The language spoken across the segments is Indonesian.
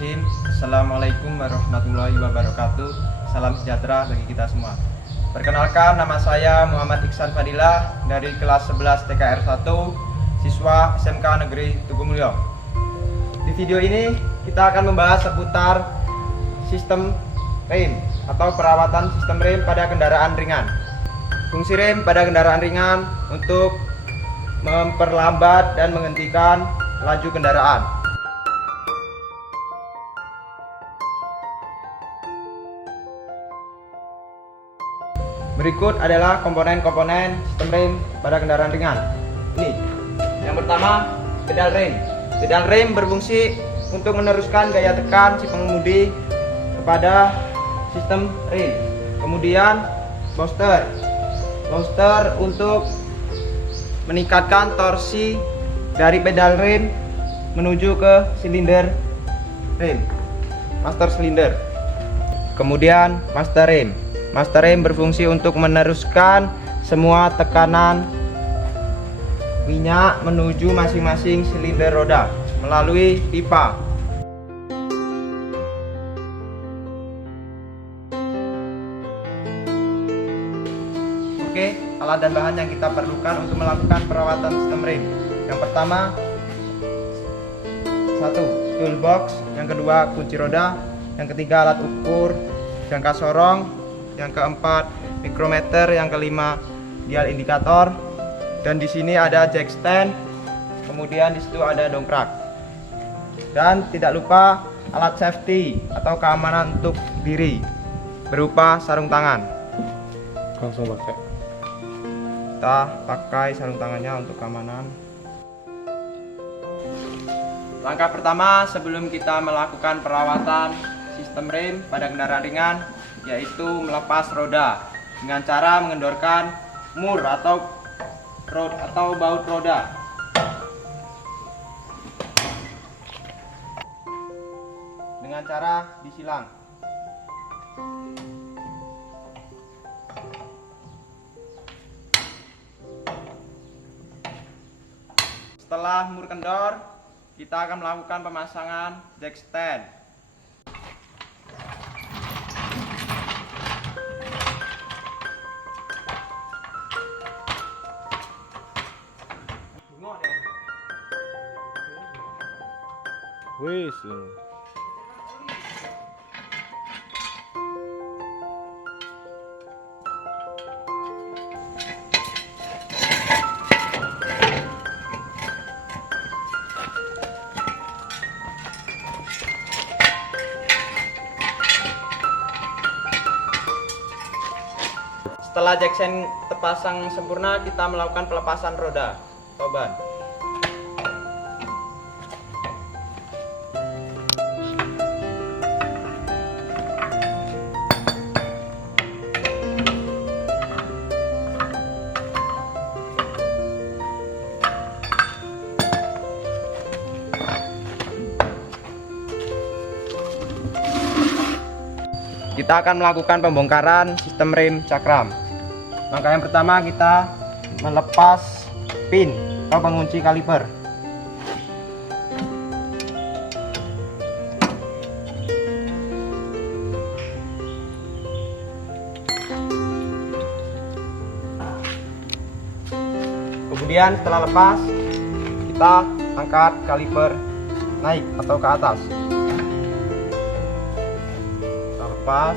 Bismillahirrahmanirrahim. Assalamualaikum warahmatullahi wabarakatuh. Salam sejahtera bagi kita semua. Perkenalkan, nama saya Muhammad Iksan Fadilah dari kelas 11 TKR 1, siswa SMK Negeri Tugumulyo. Di video ini kita akan membahas seputar sistem rem atau perawatan sistem rem pada kendaraan ringan. Fungsi rem pada kendaraan ringan untuk memperlambat dan menghentikan laju kendaraan. Berikut adalah komponen-komponen sistem rem pada kendaraan ringan. Ini, yang pertama, pedal rem. Pedal rem berfungsi untuk meneruskan gaya tekan si pengemudi kepada sistem rem. Kemudian, booster. Booster untuk meningkatkan torsi dari pedal rem menuju ke silinder rem, master silinder. Kemudian, master rem. Master rem berfungsi untuk meneruskan semua tekanan minyak menuju masing-masing silinder roda melalui pipa. Oke, alat dan bahan yang kita perlukan untuk melakukan perawatan sistem rem. Yang pertama, satu, toolbox. Yang kedua, kunci roda. Yang ketiga, alat ukur jangka sorong. Yang keempat, mikrometer. Yang kelima, dial indikator. Dan di sini ada jack stand. Kemudian di situ ada dongkrak. Dan tidak lupa alat safety atau keamanan untuk diri berupa sarung tangan. Langsung pakai. Kita pakai sarung tangannya untuk keamanan. Langkah pertama sebelum kita melakukan perawatan sistem rem pada kendaraan ringan yaitu melepas roda dengan cara mengendorkan mur atau baut roda. Dengan cara disilang. Setelah mur kendor, kita akan melakukan pemasangan jack stand. Wis. Setelah jack stand terpasang sempurna, kita melakukan pelepasan roda atau ban. Kita akan melakukan pembongkaran sistem rem cakram. Langkah yang pertama, kita melepas pin atau pengunci kaliper. Kemudian setelah lepas, kita angkat kaliper naik atau ke atas. Lepas,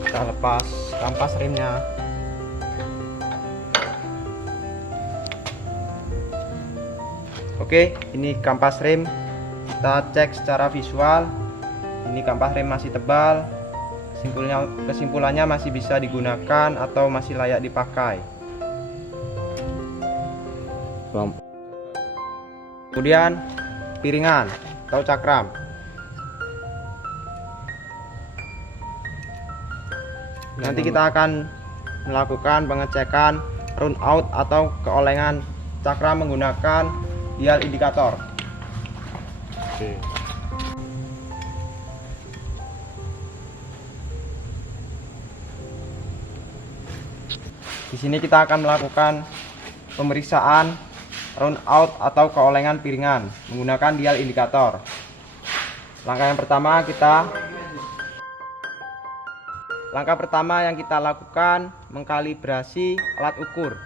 kita lepas kampas remnya. Oke, ini kampas rem. Kita cek secara visual. Ini kampas rem masih tebal. Kesimpulannya masih bisa digunakan atau masih layak dipakai. Kemudian piringan atau cakram. Nanti kita akan melakukan pengecekan run out atau keolengan cakram menggunakan dial indikator. Oke. Di sini kita akan melakukan pemeriksaan round out atau keolengan piringan menggunakan dial indikator. Langkah pertama yang kita lakukan mengkalibrasi alat ukur.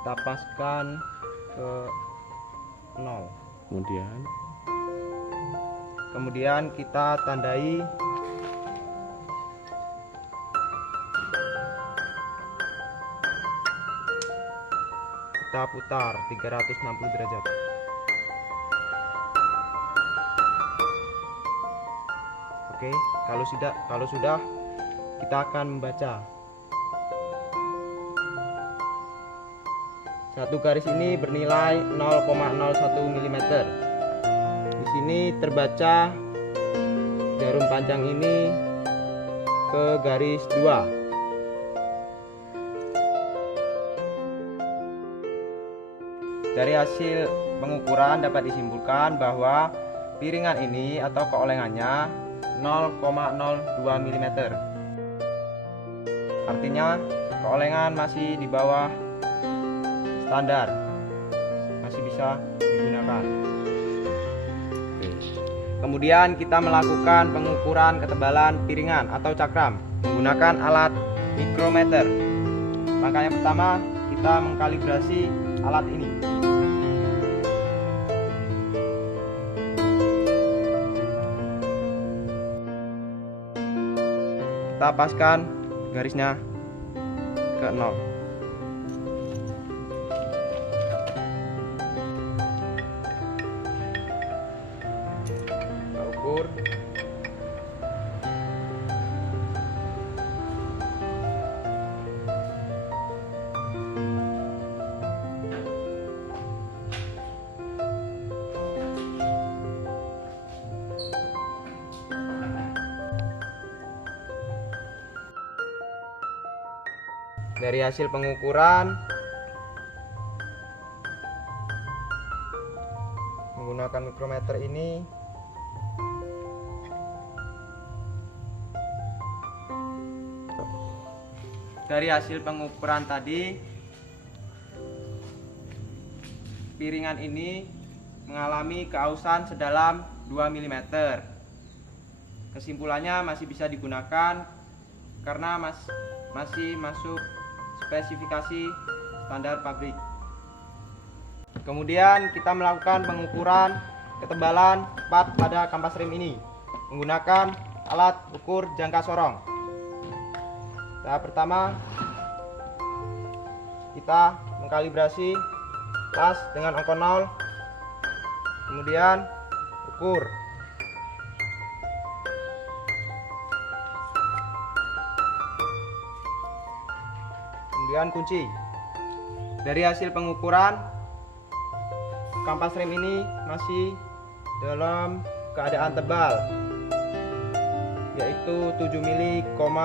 Kita paskan ke 0. Kemudian kita tandai kita putar 360 derajat. Oke, kalau sudah kita akan membaca. Satu garis ini bernilai 0,01 mm. Di sini terbaca jarum panjang ini ke garis 2. Dari hasil pengukuran dapat disimpulkan bahwa piringan ini atau keolengannya 0,02 mm. Artinya keolengan masih di bawah standar, masih bisa digunakan. Kemudian kita melakukan pengukuran ketebalan piringan atau cakram menggunakan alat mikrometer. Langkah yang pertama, kita mengkalibrasi alat ini. Kita paskan garisnya ke 0. Kita ukur. Dari hasil pengukuran menggunakan mikrometer ini, piringan ini mengalami keausan sedalam 2 mm. Kesimpulannya masih bisa digunakan karena masih masuk spesifikasi standar pabrik. Kemudian kita melakukan pengukuran ketebalan part pada kampas rem ini menggunakan alat ukur jangka sorong. Tahap pertama, kita mengkalibrasi tas dengan angka 0, kemudian ukur. Kemudian kunci. Dari hasil pengukuran, kampas rem ini masih dalam keadaan tebal, yaitu 7 mili, 8.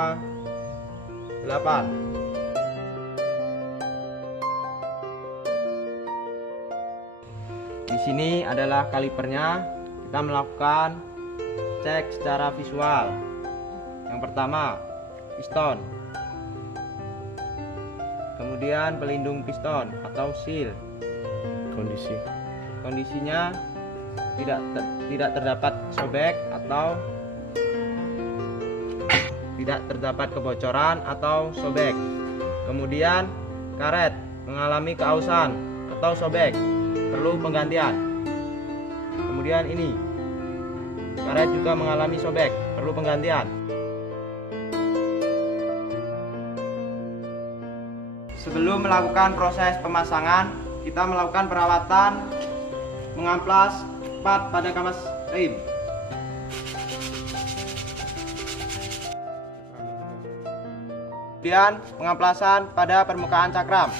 Di sini adalah kalipernya. Kita melakukan cek secara visual. Yang pertama, piston. Kemudian pelindung piston atau seal. Kondisinya tidak terdapat sobek atau tidak terdapat kebocoran atau sobek. Kemudian karet mengalami keausan atau sobek, perlu penggantian. Kemudian ini karet juga mengalami sobek, perlu penggantian. Sebelum melakukan proses pemasangan, kita melakukan perawatan mengamplas part pada kampas rem. Kemudian pengamplasan pada permukaan cakram.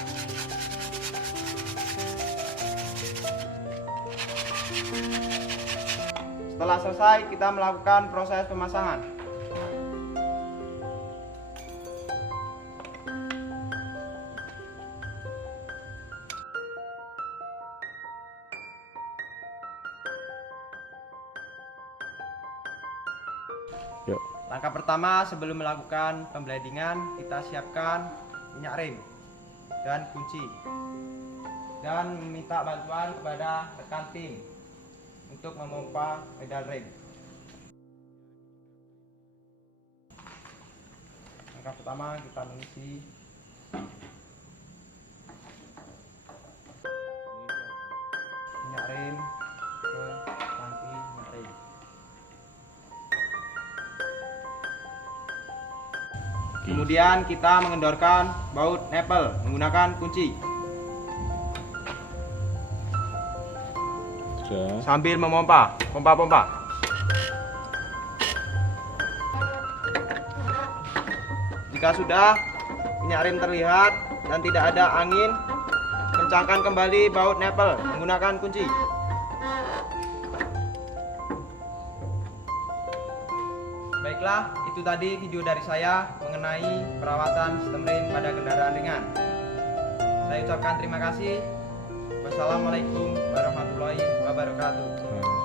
Setelah selesai, kita melakukan proses pemasangan. Yuk. Langkah pertama sebelum melakukan pembladingan, kita siapkan minyak rem, dan kunci. Dan meminta bantuan kepada rekan tim untuk memompa pedal rem. Langkah pertama kita mengisi minyak rem ke tangki minyak rem. Kemudian kita mengendorkan baut nipple menggunakan kunci Sudah. sambil memompa, pompa. Jika sudah minyak rem terlihat dan tidak ada angin, kencangkan kembali baut nipple menggunakan kunci. Baiklah, itu tadi video dari saya mengenai perawatan sistem rem pada kendaraan ringan. Saya ucapkan terima kasih. Wassalamualaikum warahmatullahi wabarakatuh.